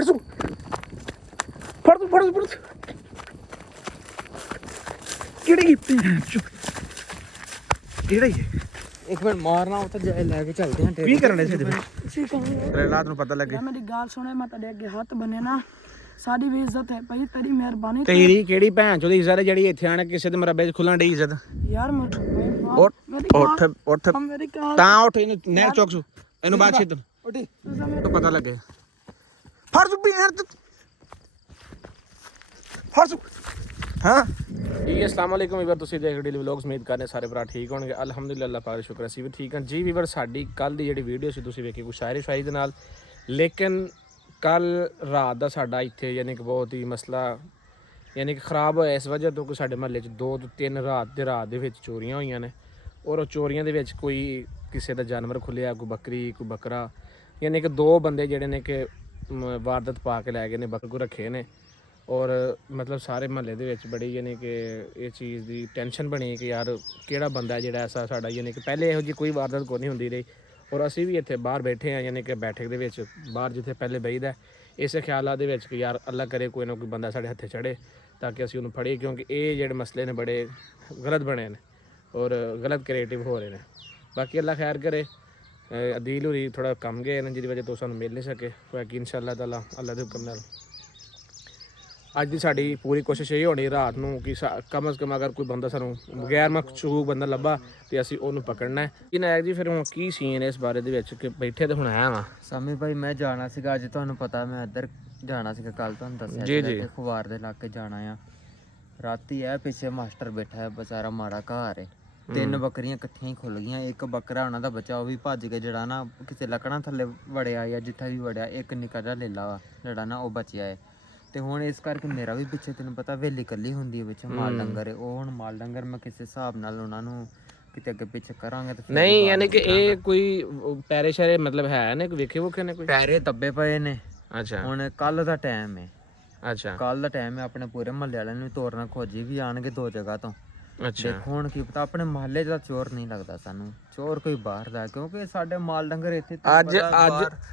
ਫੜਸੂ ਫੜਸੂ ਫੜਸੂ ਫੜਸੂ ਕਿਹੜੀ ਕਿਹੜਾ ਹੀ ਇੱਕ ਮਿੰਟ ਮਾਰਨਾ ਉਹ ਤਾਂ ਲੈ ਕੇ ਚੱਲਦੇ ਹਾਂ ਕੀ ਕਰਨ ਦੇ ਸੀ ਰਾਤ ਨੂੰ ਪਤਾ ਲੱਗੇ ਮੇਰੀ ਗੱਲ ਸੁਣੇ ਮੈਂ ਤੁਹਾਡੇ ਅੱਗੇ ਹੱਥ ਬੰਨੇ ਨਾ ਸਾਡੀ ਵੀ ਇੱਜ਼ਤ ਹੈ ਭਾਈ ਤੇਰੀ ਮਿਹਰਬਾਨੀ ਤੇਰੀ ਕਿਹੜੀ ਭੈਣ ਚੋਦੀ ਇੱਜ਼ਤ ਹੈ ਜਿਹੜੀ ਇੱਥੇ ਆਣ ਕਿਸੇ ਦੇ ਮਰਬੇ 'ਚ ਖੁੱਲਣ ਡਈ ਇੱਜ਼ਤ ਯਾਰ ਉੱਠ ਉੱਠ ਮੇਰੀ ਕਾਰ ਤਾਂ ਉੱਠ ਇਹਨੂੰ ਨਹਿਰ ਚੌਕ ਸੂ ਇਹਨੂੰ ਬਾਅਦ ਛੇਤ ਉੱਠੀ ਤੂੰ ਪਤਾ ਲੱਗੇ ਫਰਜ਼ ਭੈਣ ਫਰਜ਼ ਹਾਂ ਜੀ अस्सलाम वालेकुम ਵੀਵਰ ਤੁਸੀਂ ਦੇਖ ਰਹੇ ਡੇਲੀ ਵਲੌਗਸ ਉਮੀਦ ਕਰਨੇ ਸਾਰੇ ਭਰਾ ਠੀਕ ਹੋਣਗੇ ਅਲਹਮਦੁਲਿਲਾ ਅੱਲਾਹ ਪਾਕ ਦਾ ਸ਼ੁਕਰ ਅਸੀਂ ਵੀ ਠੀਕ ਹਾਂ ਜੀ ਵੀਵਰ ਸਾਡੀ ਕੱਲ ਦੀ ਜਿਹੜੀ ਵੀਡੀਓ ਸੀ ਤੁਸੀਂ ਵੇਖੀ ਕੁਛ ਸ਼ਾਇਰੀ ਦੇ ਨਾਲ ਲੇਕਿਨ ਕੱਲ ਰਾਤ ਦਾ ਸਾਡਾ ਇੱਥੇ ਯਾਨੀ ਕਿ ਬਹੁਤ ਹੀ ਮਸਲਾ ਯਾਨੀ ਕਿ ਖਰਾਬ ਹੋਇਆ ਇਸ ਵਜ੍ਹਾ ਤੋਂ ਕਿ ਸਾਡੇ ਮਹੱਲੇ 'ਚ 2 ਤੋਂ 3 ਰਾਤ ਦੇ ਵਿੱਚ ਚੋਰੀਆਂ ਹੋਈਆਂ ਨੇ ਔਰ ਉਹ ਚੋਰੀਆਂ ਦੇ ਵਿੱਚ ਕੋਈ ਕਿਸੇ ਦਾ ਜਾਨਵਰ ਖੁੱਲਿਆ ਕੋਈ ਬੱਕਰੀ ਕੋਈ ਬੱਕਰਾ ਯਾਨੀ ਕਿ 2 ਬੰਦੇ ਜਿਹੜੇ ਨੇ ਕਿ ਵਾਰਦਾਤ ਪਾ ਕੇ ਲੈ ਗਏ ਨੇ ਬੱਕਰੇ ਰੱਖੇ ਨੇ ਔਰ ਮਤਲਬ ਸਾਰੇ ਮਹੱਲੇ ਦੇ ਵਿੱਚ ਬੜੀ ਯਾਨੀ ਕਿ ਇਹ ਚੀਜ਼ ਦੀ ਟੈਨਸ਼ਨ ਬਣੀ ਕਿ ਯਾਰ ਕਿਹੜਾ ਬੰਦਾ ਜਿਹੜਾ ਐਸਾ ਸਾਡਾ ਯਾਨੀ ਕਿ ਪਹਿਲੇ ਇਹੋ ਜਿਹੀ ਕੋਈ ਵਾਰਦਾਤ ਕੋਈ ਨਹੀਂ ਹੁੰਦੀ ਰਹੀ ਔਰ ਅਸੀਂ ਵੀ ਇੱਥੇ ਬਾਹਰ ਬੈਠੇ ਹਾਂ ਯਾਨੀ ਕਿ ਬੈਠਕ ਦੇ ਵਿੱਚ ਬਾਹਰ ਜਿੱਥੇ ਪਹਿਲੇ ਬਈਦਾ ਇਸੇ ਖਿਆਲਾਂ ਦੇ ਵਿੱਚ ਕਿ ਯਾਰ ਅੱਲਾ ਕਰੇ ਕੋਈ ਨਾ ਕੋਈ ਬੰਦਾ ਸਾਡੇ ਹੱਥੇ ਚੜੇ ਤਾਂ ਕਿ ਅਸੀਂ ਉਹਨੂੰ ਫੜੀਏ ਕਿਉਂਕਿ ਇਹ ਜਿਹੜੇ ਮਸਲੇ ਨੇ ਬੜੇ ਗਲਤ ਬਣੇ ਨੇ ਔਰ ਗਲਤ ਕ੍ਰੀਏਟਿਵ ਹੋ ਰਹੇ ਨੇ ਬਾਕੀ ਅੱਲਾ ਖੈਰ ਕਰੇ ਅਦੀਲ ਹੋਰੀ ਥੋੜਾ ਕੰਮ ਗਏ ਨੇ ਜਿਹਦੀ ਵਜ੍ਹਾ ਤੋਂ ਸਾਨੂੰ ਮਿਲ ਨਹੀਂ ਸਕੇ ਬਾਕੀ ਇਨਸ਼ਾਅੱਲਾ ਤਾਲਾ ਅੱਲਾ ਦੇ ਹੁਕਮ ਨਾਲ ਅੱਜ ਦੀ ਸਾਡੀ ਪੂਰੀ ਕੋਸ਼ਿਸ਼ ਇਹ ਹੋਣੀ ਰਾਤ ਨੂੰ ਕਿ ਕਮ ਅਜ਼ ਕਮ ਅਗਰ ਕੋਈ ਬੰਦਾ ਸਾਨੂੰ ਬਗੈਰ ਮਕਸੂਦ ਬੰਦਾ ਲੱਭਾ ਤੇ ਅਸੀਂ ਉਹਨੂੰ ਪਕੜਨਾ ਹੈ ਕਿ ਨਾਇਕ ਜੀ ਫਿਰ ਹੁਣ ਕੀ ਸੀਨ ਇਸ ਬਾਰੇ ਦੇ ਵਿੱਚ ਕਿ ਬੈਠੇ ਤੇ ਹੁਣ ਆਇਆ ਵਾਂ ਸਾਮੀ ਭਾਈ ਮੈਂ ਜਾਣਾ ਸੀਗਾ ਅੱਜ ਤੁਹਾਨੂੰ ਪਤਾ ਮੈਂ ਇੱਧਰ ਜਾਣਾ ਸੀਗਾ ਕੱਲ ਤੁਹਾਨੂੰ ਦੱਸਿਆ ਜੀ ਖੁਵਾਰ ਦੇ ਇਲਾਕੇ ਜਾਣਾ ਆ ਰਾਤੀ ਹੈ ਪਿੱਛੇ ਮਾਸਟਰ ਬੈਠਾ ਹੈ ਵਿਚਾਰਾ ਮਾੜਾ ਘਰ ਹੈ 3 ਬੱਕਰੀਆਂ ਇਕੱਠੀਆਂ ਹੀ ਖੁੱਲ ਗਈਆਂ ਇੱਕ ਬੱਕਰਾ ਉਹਨਾਂ ਦਾ ਬੱਚਾ ਉਹ ਵੀ ਭੱਜ ਕੇ ਜਿਹੜਾ ਨਾ ਕਿਸੇ ਲੱਕੜਾਂ ਥੱਲੇ ਵੜਿਆ ਜਾਂ ਜਿੱਥੇ ਵੀ ਵੜਿਆ ਇੱਕ ਨਿੱਕਾ ਜਿਹਾ ਲੇਲਾ ਵਾ ਜਿਹੜਾ ਨਾ ਉਹ ਬਚਿਆ ਹੈ ਤੇ ਹੁਣ ਇਸ ਕਰਕੇ ਮੇਰਾ ਵੀ ਪਿੱਛੇ ਤੈਨੂੰ ਪਤਾ ਵੇਲੀ ਕੱਲੀ ਹੁੰਦੀ ਹੈ ਵਿੱਚ ਮਾਲ ਡੰਗਰ ਹੈ ਉਹ ਹੁਣ ਮਾਲ ਡੰਗਰ ਮੈਂ ਕਿਸੇ ਹਿਸਾਬ ਨਾਲ ਉਹਨਾਂ ਨੂੰ ਕਿਤੇ ਅੱਗੇ ਪਿੱਛੇ ਕਰਾਂਗੇ ਤੇ ਨਹੀਂ ਯਾਨੀ ਕਿ ਇਹ ਕੋਈ ਪੈਰੇ ਸ਼ਰੇ ਮਤਲਬ ਹੈ ਨੇ ਕੋਈ ਵੇਖੇ ਵੋਖੇ ਨੇ ਕੋਈ ਪੈਰੇ ਦੱਬੇ ਪਏ ਨੇ ਅੱਛਾ ਹੁਣ ਕੱਲ ਦਾ ਟਾਈਮ ਹੈ ਅੱਛਾ ਕੱਲ ਦਾ ਟਾਈਮ ਹੈ ਆਪਣੇ ਪੂਰੇ ਮਹੱਲੇ ਵਾਲਿਆਂ ਨੂੰ ਤੋਰਨਾ ਖੋਜੀ ਵੀ ਆਣਗੇ 2 ਜਗ੍ਹਾ ਤੋਂ ਅੱਛਾ ਦੇਖੋ ਹੁਣ ਕੀ ਪਤਾ ਆਪਣੇ ਮਹੱਲੇ 'ਚ ਤਾਂ ਚੋਰ ਨਹੀਂ ਲੱਗਦਾ ਸਾਨੂੰ ਚੋਰ ਕੋਈ ਬਾਹਰ ਦਾ ਕਿਉਂਕਿ ਸਾਡੇ ਮਾਲ ਡੰਗਰ ਇੱਥੇ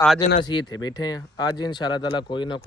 ਅੱਜ ਨਾ ਅਸੀਂ ਇੱਥੇ ਬੈਠੇ ਆ ਅੱਜ ਇਨਸ਼ਾਅੱਲਾ ਤਾਲਾ ਕੋਈ ਨਾ